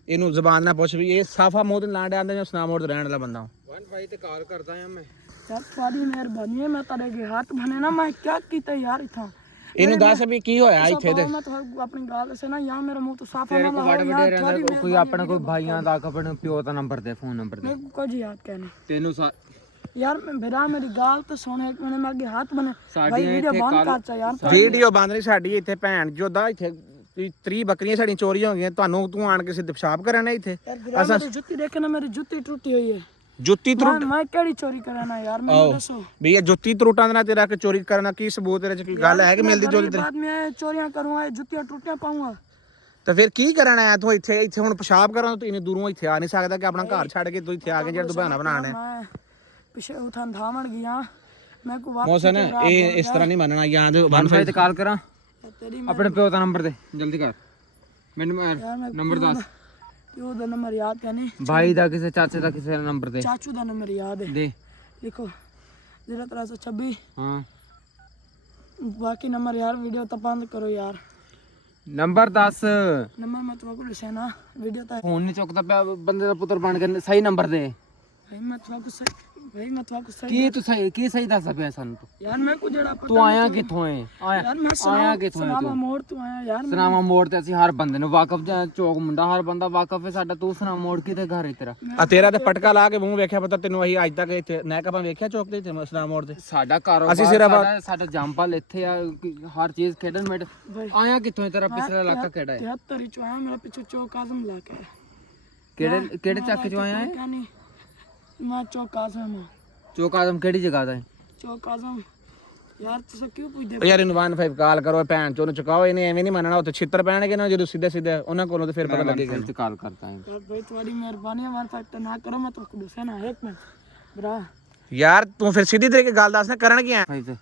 ਇਹਨੂੰ ਜ਼ਬਾਨ ਨਾਲ ਪੁੱਛ ਵੀ ਇਹ ਸਾਫਾ ਮੂੰਹ ਤੇ ਲਾਂ ਡਿਆਂਦੇ ਜਾਂ ਸਨਾਮ ਮੋੜ ਤੇ ਰਹਿਣ ਵਾਲਾ ਬੰਦਾ। ਵਨ ਭਾਈ ਤੇ ਕਾਲ ਕਰਦਾ ਆ ਮੈਂ। यार साडी मेहरबानी है मैं तेरे अगे हाथ बने ना मैं क्या कीते यार इथा ਇਹਨੂੰ ਦੱਸ ਵੀ ਕੀ ਹੋਇਆ ਇੱਥੇ ਤੇ? मैं तो अपनी गाल से ना यार मेरा मुंह तो साफ है ना ਵੜ ਵਡੇ ਰਹਿੰਦਾ ਕੋਈ ਆਪਣਾ ਕੋਈ ਭਾਈਆਂ ਦਾ ਆਪਣੇ ਪਿਓ ਦਾ ਨੰਬਰ ਦੇ, ਫੋਨ ਨੰਬਰ ਦੇ। मेरे को कुछ याद क्या नहीं ਤੈਨੂੰ यार मेरा मेरी गाल तो सुन एक मैंने मैं आगे हाथ बने साड़ी भाई वीडियो इत्थे बंद काल- कर चा यार ਵੀਡੀਓ ਬੰਦ ਨਹੀਂ ਸਾਡੀ ਇੱਥੇ ਭੈਣ ਜੋਦਾ ਇੱਥੇ 30 ਬੱਕਰੀਆਂ ਸਾਡੀਆਂ ਚੋਰੀ ਹੋ ਗਈਆਂ, ਤੁਹਾਨੂੰ ਤੂੰ ਆਣ ਕੇ ਸਿੱਧ ਪਿਸ਼ਾਬ ਕਰਨਾ ਇੱਥੇ? यार गिरा मेरी जुत्ती देखे ना मेरी जुत्ती टूटी हुई है ਜੁੱਤੀ ਤਰੁੱਟ मैं केड़ी चोरी कराना यार मैं दसो ਵੀ ਇਹ ਜੁੱਤੀ ਤਰੁੱਟਾਂ ਦੇ ਨਾਲ ਤੇਰਾ ਕਿ ਚੋਰੀ ਕਰਨਾ ਕੀ ਸਬੂਤ ਤੇਰੇ ਚ? ਕੀ ਗੱਲ ਹੈ ਕਿ ਮਿਲਦੀ ਜੁਲਦੀ ਤੇਰੀ? बाद में चोरियां करूंगा जुत्तियां टूटियां पाऊंगा ਤਾਂ ਫਿਰ ਕੀ ਕਰਨ ਆਇਆ ਤੂੰ ਇੱਥੇ? ਇੱਥੇ ਹੁਣ ਪਿਸ਼ਾਬ ਕਰਨ ਤੂੰ ਇੰਨੀ ਦੂਰੋਂ ਇੱਥੇ ਆ ਨਹੀਂ ਸਕਦਾ ਕਿ ਆਪਣਾ ਘਰ ਛੱਡ ਕੇ ਤੂੰ ਇੱਥੇ ਆ ਕੇ ਜਿਹੜਾ ਤੂੰ ਬਹਾਨਾ ਬਣਾਣਾ? मैं पिछे उठान धामण गया मैं को वापस ਮੌਸਨ ਇਹ ਇਸ ਤਰ੍ਹਾਂ ਨਹੀਂ ਮੰਨਣਾ ਯਾਦ ਵਨ ਭਾਈ ਤੇ ਕਾਲ ਕਰਾਂ, तेरी ਆਪਣੇ ਪਿਓ ਦਾ ਨੰਬਰ ਦੇ ਜਲਦੀ ਕਰ ਮੈਨੂੰ। यार मैं ਨੰਬਰ ਦੱਸ। प्यो दा नंबर याद क्या नहीं ਭਾਈ ਦਾ ਕਿਸੇ ਚਾਚੇ ਦਾ ਕਿਸੇ ਦਾ ਨੰਬਰ ਦੇ चाचू दा नंबर याद है ਦੇ। लिखो 0326 ਹਾਂ बाकी नंबर यार वीडियो तो बंद करो यार ਨੰਬਰ ਦੱਸ। नंबर मैं तुम्हारे को लिखा ना वीडियो तो ਫੋਨ ਨਹੀਂ ਚੁੱਕਦਾ ਪਿਆ ਬੰਦੇ ਦਾ ਪੁੱਤਰ ਬਣ ਕੇ, ਸਹੀ ਨੰਬਰ ਦੇ। भाई मैं तुम्हारे को सही भाई मैं तुम्हारे को सही ਕੀ ਤੂੰ ਸਹੀ ਕੀ ਸਹੀ ਦੱਸਦਾ ਪਿਆ ਸਾਨੂੰ ਤੂੰ? यार मैं को जड़ा ਤੂੰ ਆਇਆ ਕਿੱਥੋਂ ਹੈ? यार मैं ਆਇਆ ਕਿੱਥੋਂ ਹੈ सलामा ਤੂੰ? मोड़ तू आया यार ਸਨਾਮਾ ਮੋੜ ਤੇ ਅਸੀਂ ਹਰ ਬੰਦੇ ਨੂੰ ਵਾਕਫ ਜਾਂ ਚੌਕ ਮੁੰਡਾ ਹਰ ਬੰਦਾ ਵਾਕਫ ਹੈ ਸਾਡਾ। ਤੂੰ ਸਨਾਮਾ ਮੋੜ ਕਿਤੇ ਘਰ ਹੈ ਤੇਰਾ? ਆ ਤੇਰਾ ਤੇ ਪਟਕਾ ਲਾ ਕੇ ਮੂੰਹ ਵੇਖਿਆ ਪਤਾ ਤੈਨੂੰ? ਅਸੀਂ ਅੱਜ ਤੱਕ ਇੱਥੇ ਨੈਕ ਆਪਾਂ ਵੇਖਿਆ ਚੌਕ ਤੇ ਇੱਥੇ ਸਨਾਮ ਮੋੜ ਤੇ? ਸਾਡਾ ਕਾਰੋਬਾਰ ਅਸੀਂ ਸਿਰਫ- ਸਾਡਾ ਜੰਪਲ ਇੱਥੇ ਆ ਹਰ ਚੀਜ਼ ਖੇਡਣ ਮਿੰਟ। ਆਇਆ ਕਿੱਥੋਂ ਹੈ ਤੇਰਾ? ਪਿਛਲਾ ਇਲਾਕਾ ਕਿਹੜਾ ਹੈ? 73 चो आया मेरा पीछे चौक आजम इलाका है ਕਿਹੜੇ ਕਿਹੜੇ ਚੱਕ ਚੋਂ ਆਇਆ ਹੈ? क्या नहीं मैं चौक आजम हूँ ਚੌਕ ਆਦਮ ਕਿਹੜੀ ਜਗ੍ਹਾ ਦਾ ਹੈ? चौक आजम यार तुझे क्यों पूछते ਉਹ ਯਾਰ ਇਹਨੂੰ 15 ਕਾਲ ਕਰੋ, ਭੈਣ ਚੋਂ ਨੂੰ ਚੁਕਾਓ। ਇਹਨੇ ਐਵੇਂ ਨਹੀਂ ਮੰਨਣਾ, ਉੱਥੇ ਛਿੱਤਰ ਪੈਣਗੇ ਨਾ ਜਦੋਂ ਸਿੱਧੇ ਸਿੱਧੇ ਉਹਨਾਂ ਕੋਲੋਂ, ਤੇ ਫਿਰ ਪਤਾ ਲੱਗੇਗਾ। ਤੇ ਕਾਲ ਕਰਤਾ ਹੈ। यार भाई तुम्हारी मेहरबानी है वन फैक्टर ना करो मैं तुमको दूसरा ना एक मिनट ब्रा ਯਾਰ ਤੂੰ ਫਿਰ ਸਿੱਧੀ ਤਰੀਕੇ ਗੱਲ ਦੱਸ ਨਾ, ਕਰਨ ਕੀ ਆ? ਭਾਈ ਤੇ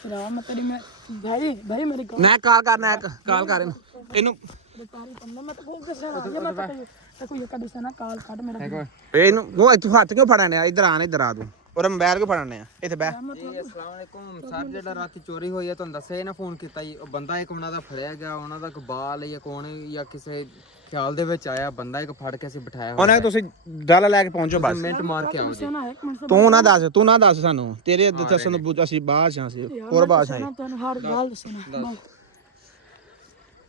ब्रा मैं तेरी मैं भाई भाई मेरी गाल ਮੈਂ ਕਾਲ ਕਰਨਾ, ਕਾਲ ਕਰ ਇਹਨੂੰ तारी पन्ना मैं तो दूसरा ना ये मैं तो ये का दूसरा ना काल काट मेरा ਇਹਨੂੰ ਉਹ ਇੱਥੋਂ ਹੱਥ ਕਿਉਂ ਫੜਾਣੇ ਆ? ਇੱਧਰ ਆਣ, ਇੱਧਰ ਆ ਤੂੰ। ਔਰ ਮੋਬਾਈਲ ਕਿਉਂ ਫੜਾਣੇ ਆ? ਇੱਥੇ ਬਹਿ। ਅਸਲਾਮ ਵਾਲੇਕੁਮ ਸਰ, ਜਿਹੜਾ ਰਾਤੀ ਚੋਰੀ ਹੋਈ ਹੈ ਤੁਹਾਨੂੰ ਦੱਸਿਆ ਹੀ ਨਾ, ਫੋਨ ਕੀਤਾ ਜੀ। ਉਹ ਬੰਦਾ ਇੱਕ ਉਹਨਾਂ ਦਾ ਫੜਿਆ ਗਿਆ, ਉਹਨਾਂ ਦਾ ਕਬਾਲ ਜਾਂ ਕੌਣ ਜਾਂ ਕਿਸੇ ਖਿਆਲ ਦੇ ਵਿੱਚ ਆਇਆ ਬੰਦਾ ਇੱਕ ਫੜ ਕੇ ਅਸੀਂ ਬਿਠਾਇਆ ਹੋਇਆ। ਉਹਨੇ ਤੁਸੀਂ ਡਾਲਾ ਲੈ ਕੇ ਪਹੁੰਚੋ ਬਸ। ਮਿੰਟ ਮਾਰ ਕੇ ਆਓ ਜੀ। ना एक मिनट ਤੂੰ ਨਾ ਦੱਸ ਸਾਨੂੰ, ਤੇਰੇ ਦੱਸਣ ਤੋਂ ਅਸੀਂ ਬਾਹਰ ਜਾਂ ਸੀ ਹੋਰ ਬਾਹਰ ਆਏ। ना तो हर गाल सुना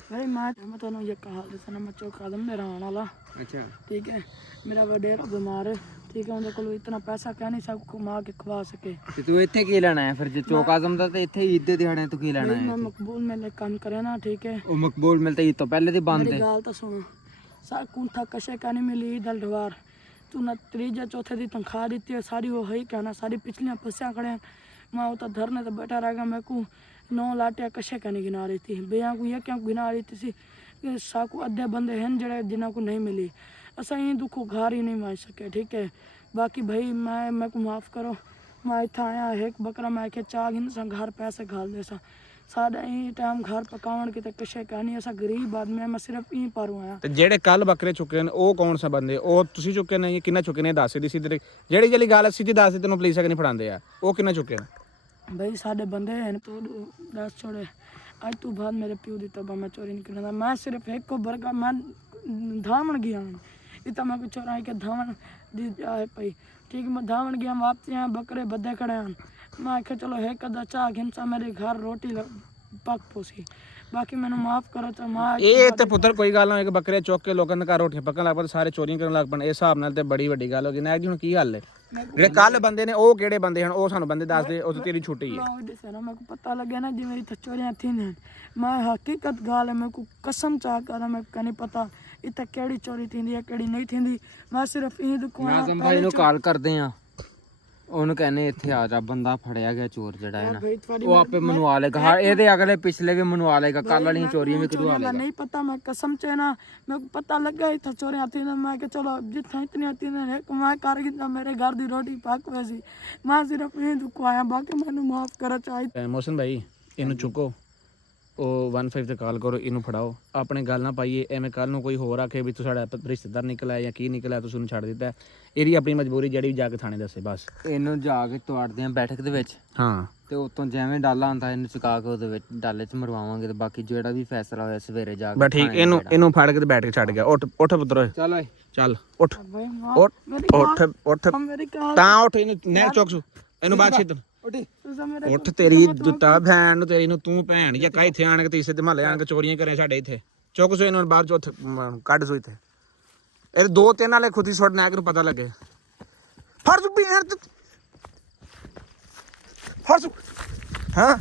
भाई मैं तो ये कहा दसना मैं चौक आदम में रहने वाला ਅੱਛਾ ठीक है मेरा वडेरा बीमार है ठीक है उनके को इतना पैसा क्या नहीं सब कमा के खवा सके ਤੇ ਤੂੰ ਇੱਥੇ ਕੀ ਲੈਣਾ ਹੈ ਫਿਰ? ਜੇ ਚੌਕ ਆਜ਼ਮ ਦਾ ਤੇ ਇੱਥੇ ਈਦ ਦੇ ਦਿਹਾੜੇ ਤੂੰ ਕੀ ਲੈਣਾ मैं ਹੈ? मकबूल में काम करे ना ठीक है ਉਹ ਮਕਬੂਲ ਮਿਲता ਈਦ ਤੋਂ ਪਹਿਲੇ ਦੀ ਬੰਦ मेरी ਹੈ। गाल तो सुनो सा कुंठा कशे का नहीं मिली दल ढवार तू ना तीजा चौथे दी तनख्वाह दी है सारी वो है क्या ना सारी पिछलियां फसियां खड़े मैं उतर धरने तो बैठा रहेगा मैं को 9 लाटियां कशे का नहीं गिना रही थी बेया को ये क्या गिना रही थी सी साकू अद्धे बंदे हैं जड़े जिन्हों को नहीं मिली असा ही दुखों घर ही नहीं मार सके ठीक है बाकी भाई मैं को माफ़ करो मैं इतना आया एक बकरा मैं के चाह गिन सा घर पैसे घाल दे सा साढ़े ही टाइम घर पकावन के कशे का नहीं ऐसा गरीब आदमी मैं सिर्फ यहीं पर आया ਤੇ ਜਿਹੜੇ ਕੱਲ ਬੱਕਰੇ ਚੁੱਕੇ ਨੇ ਉਹ ਕੌਣ ਸਾ ਬੰਦੇ? ਉਹ ਤੁਸੀਂ ਚੁੱਕੇ ਨੇ ਜਾਂ ਕਿੰਨਾ ਚੁੱਕੇ ਨੇ? ਦੱਸ ਦੀ ਸਿੱਧੀ ਜਿਹੜੀ ਜਿਹੜੀ ਗੱਲ ਸਿੱਧੀ ਦੱਸ ਦੇ, ਤੈਨੂੰ ਪੁਲਿਸ ਨਹੀਂ ਫੜਾਉਂਦੇ ਆ। ਉਹ ਕਿੰਨਾ ਚੁੱਕੇ ਨੇ? भाई साढ़े बंदे हैं तो 10 छोड़े ਅੱਜ ਤੋਂ ਬਾਅਦ ਮੇਰੇ ਪਿਓ ਦੀ ਤੌਬਾ ਮੈਂ ਚੋਰੀ ਨਹੀਂ ਕਰਦਾ। ਮੈਂ ਸਿਰਫ ਇੱਕ ਬਰਗਾ ਮੈਂ धावण गया इतना मैं कुछ चोराई के धावण दी आए पई ठीक मैं धावण गया वापसी आया बकरे बदे खड़े हैं मैं आखे चलो है कदा चाह घिमसा मेरे घर रोटी पक पोसी बाकी मैंने माफ करो तो मां ਇਹ ਤੇ ਪੁੱਤਰ ਕੋਈ ਗੱਲ ਨਾ ਇੱਕ ਬੱਕਰੇ ਚੁੱਕ ਕੇ ਲੋਕਾਂ ਦੇ ਘਰ ਰੋਟੀਆਂ ਪੱਕਣ ਲੱਗ ਪਏ ਸਾਰੇ ਚੋਰੀਆਂ ਕਰਨ ਲੱਗ ਪਣ। ਇਸ ਹਿਸਾਬ ਨਾਲ ਤੇ ਬੜੀ ਵੱਡੀ ਗੱਲ ਹੋ ਗਈ। ਨਾਇਕ ਜੀ ਹੁਣ ਕੀ ਹੱਲ ਹੈ? ਜਿਹੜੇ ਕੱਲ ਬੰਦੇ ਨੇ ਉਹ ਕਿਹੜੇ ਬੰਦੇ ਹਨ? ਉਹ ਸਾਨੂੰ ਬੰਦੇ ਦੱਸ ਦੇ, ਉਹ ਤੇਰੀ ਛੁੱਟੀ ਹੈ। लोग जैसे ना मेरे को पता लगे ना जी मेरी तो चोरियां थी ना मैं हकीकत गाल है मेरे को कसम चाह कर मेरे को नहीं पता इतना केड़ी चोरी थी या केड़ी नहीं थी मैं सिर्फ ये दुकान ਨਾਜ਼ਮ ਭਾਈ ਨੂੰ ਕਾਲ ਕਰਦੇ ਆ ਉਹਨੂੰ ਕਹਿੰਦੇ ਇੱਥੇ ਆ ਜਾ ਬੰਦਾ ਫੜਿਆ ਗਿਆ ਚੋਰ ਜਿਹੜਾ ਹੈ ਨਾ भाई थोड़ी ਉਹ ਆਪੇ ਮਨਵਾ ਲੇਗਾ। ਹਾਂ ਇਹਦੇ ਅਗਲੇ ਪਿਛਲੇ ਵੀ ਮਨਵਾ ਲੇਗਾ। ਕੱਲ ਵਾਲੀਆਂ ਚੋਰੀਆਂ ਵੀ ਕਢਵਾ चोरियां ਲੇਗਾ। नहीं पता मैं कसम से ना मेरे को पता लगा इतना चोरियां थी ना मैं कि चलो जितना इतनी आती ना एक मैं कर गिना मेरे घर दी रोटी पक वैसी मैं सिर्फ ये दुख आया बाकी मैंने माफ करा चाहिए। ਮੋਹਸਨ ਭਾਈ ਇਹਨੂੰ ਚੁੱਕੋ, ਉਹ 15 ਤੇ ਕਾਲ ਕਰੋ, ਇਹਨੂੰ ਫੜਾਓ। ਆਪਣੇ ਗੱਲ ਨਾ ਪਾਈਏ ਐਵੇਂ ਕੱਲ ਨੂੰ ਕੋਈ ਹੋਰ ਆਖੇ ਵੀ ਤੂੰ ਸਾਡਾ ਰਿਸ਼ਤੇਦਾਰ ਨਿਕਲਿਆ ਜਾਂ ਕੀ ਨਿਕਲਿਆ ਤੁਸੀਂ ਉਹਨੂੰ ਛੱਡ ਦਿੱਤਾ। ਇਹਦੀ ਆਪਣੀ ਮਜਬੂਰੀ ਜਿਹੜੀ ਜਾ ਕੇ ਥਾਣੇ ਦੱਸੇ ਬਸ। ਇਹਨੂੰ ਜਾ ਕੇ ਤੋੜਦੇ ਆ ਬੈਠਕ ਦੇ ਵਿੱਚ ਹਾਂ ਤੇ ਉਤੋਂ ਜਿਵੇਂ ਡਾਲਾ ਆਉਂਦਾ ਇਹਨੂੰ ਚੁਕਾ ਕੇ ਉਹਦੇ ਵਿੱਚ ਡਾਲੇ 'ਚ ਮਰਵਾਵਾਂਗੇ ਤੇ ਬਾਕੀ ਜਿਹੜਾ ਵੀ ਫੈਸਲਾ ਹੋਇਆ ਸਵੇਰੇ ਜਾ ਕੇ ਬਸ ਠੀਕ। ਇਹਨੂੰ ਫੜ ਕੇ ਤੇ ਬੈਠ ਕੇ ਛੱਡ ਗਿਆ। ਉੱਠ ਉੱਠ ਪੁੱਤਰ ਓਏ, ਚਲ ਓਏ ਚੱਲ ਉੱਠ भाई माँ ਉੱਠ ਉੱਠ ਉੱਠ मेरी कहा ਤਾਂ ਉੱਠ, ਇਹਨੂੰ ਨਹਿਰ ਚੌਕ ਸੂ ਇਹਨੂੰ ਬਾਅਦ ਛੇਤ ਉੱਠੀ तुझे मेरे ਉੱਠ। ਤੇਰੀ ਜੁੱਤਾ ਭੈਣ ਨੂੰ ਤੇਰੀ ਨੂੰ ਤੂੰ ਭੈਣ ਜਾਂ ਕਾ ਇੱਥੇ ਆਣ ਕੇ ਤੀਸੇ ਤੇ ਮਹੱਲੇ ਆਣ ਕੇ ਚੋਰੀਆਂ ਕਰਿਆ ਸਾਡੇ ਇੱਥੇ। ਚੁੱਕ ਸੋ ਇਹਨੂੰ ਬਾਹਰ ਚੋਂ ਕੱਢ ਸੋ ਇੱਥੇ। ਇਹ ਦੋ ਤਿੰਨ ਵਾਲੇ ਖੁਦ ਹੀ ਸੁੱਟ ਨਾ ਨੂੰ ਪਤਾ ਲੱਗੇ। ਫੜ ਤੂੰ ਭੈਣ ਫੜ ਤੂੰ ਹਾਂ